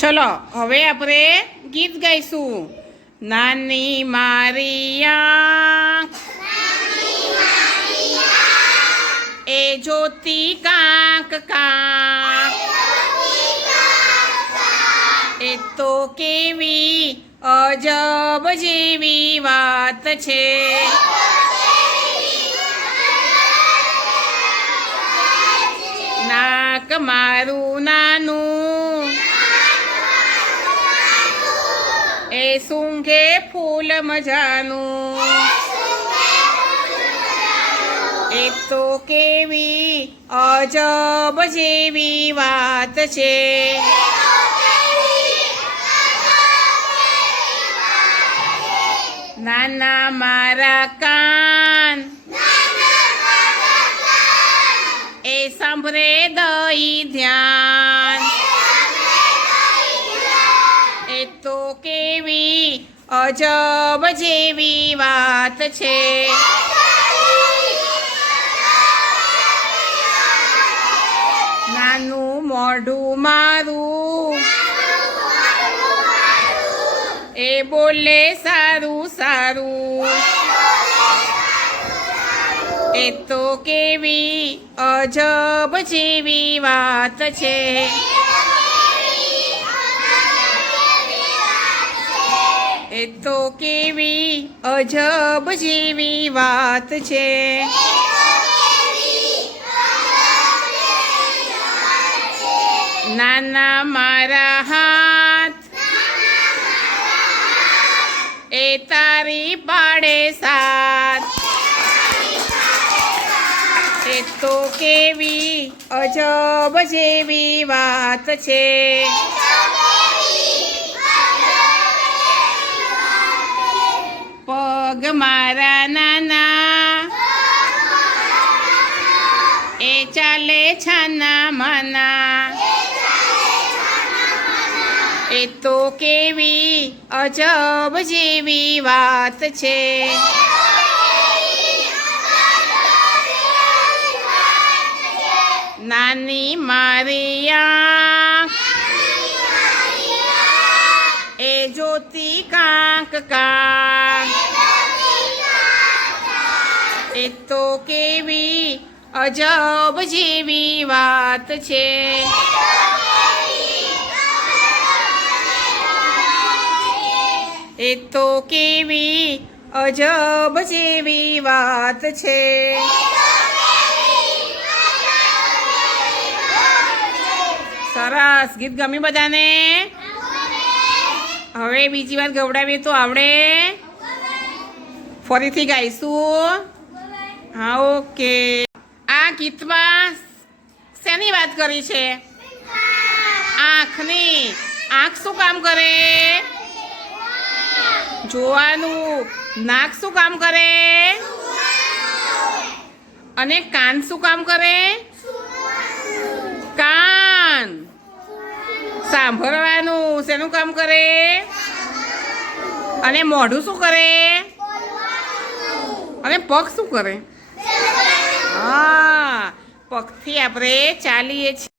ચલો, હવે આપણે ગીત ગાઈશું. નાની મારિયા, એ જ્યોતિ કાંક કાંક, એ તો કેવી અજબ જેવી વાત છે. નાક મારું નાનું એ સૂંઘે ફૂલ મજાનું. એ તો કેવી અજબ જેવી વાત છે. નાના મારા કાન. એ સાંભળે દઈ ધ્યાન. અજબ જેવી વાત છે. નાનું મોઢું મારું. એ બોલે સારું સારું. એ તો કેવી અજબ જેવી વાત છે. એ તો કેવી અજબ જેવી વાત છે. નાના મારા હાથ, એ તારી પાડે સાથ. એ તો કેવી અજબ જેવી વાત છે. પગ મારા નાના. એ ચાલે છાના માના. એ તો કેવી અજબ જેવી વાત છે. નાની મારી આંખ. એ જ્યોતિ કાંક કાંક. અજબ જેવી વાત છે. એ તો કેવી અજબ જેવી વાત છે. સરસ ગીત ગમ્યું બધાને? હવે બીજી વાર ગવડાવીએ તો આવડે. ફરીથી ગાઈશું. હા, ઓકે. આ ગીતમાં શેની વાત કરી છે? આંખની. આંખ શું કામ કરે? જોવાનું. નાક શું કામ કરે? અને કાન શું કામ કરે? કાન. સાંભળવાનું. શેનું કામ કરે? અને મોઢું શું કરે? અને પગ શું કરે? હા. પગથી આપણે ચાલીએ છીએ.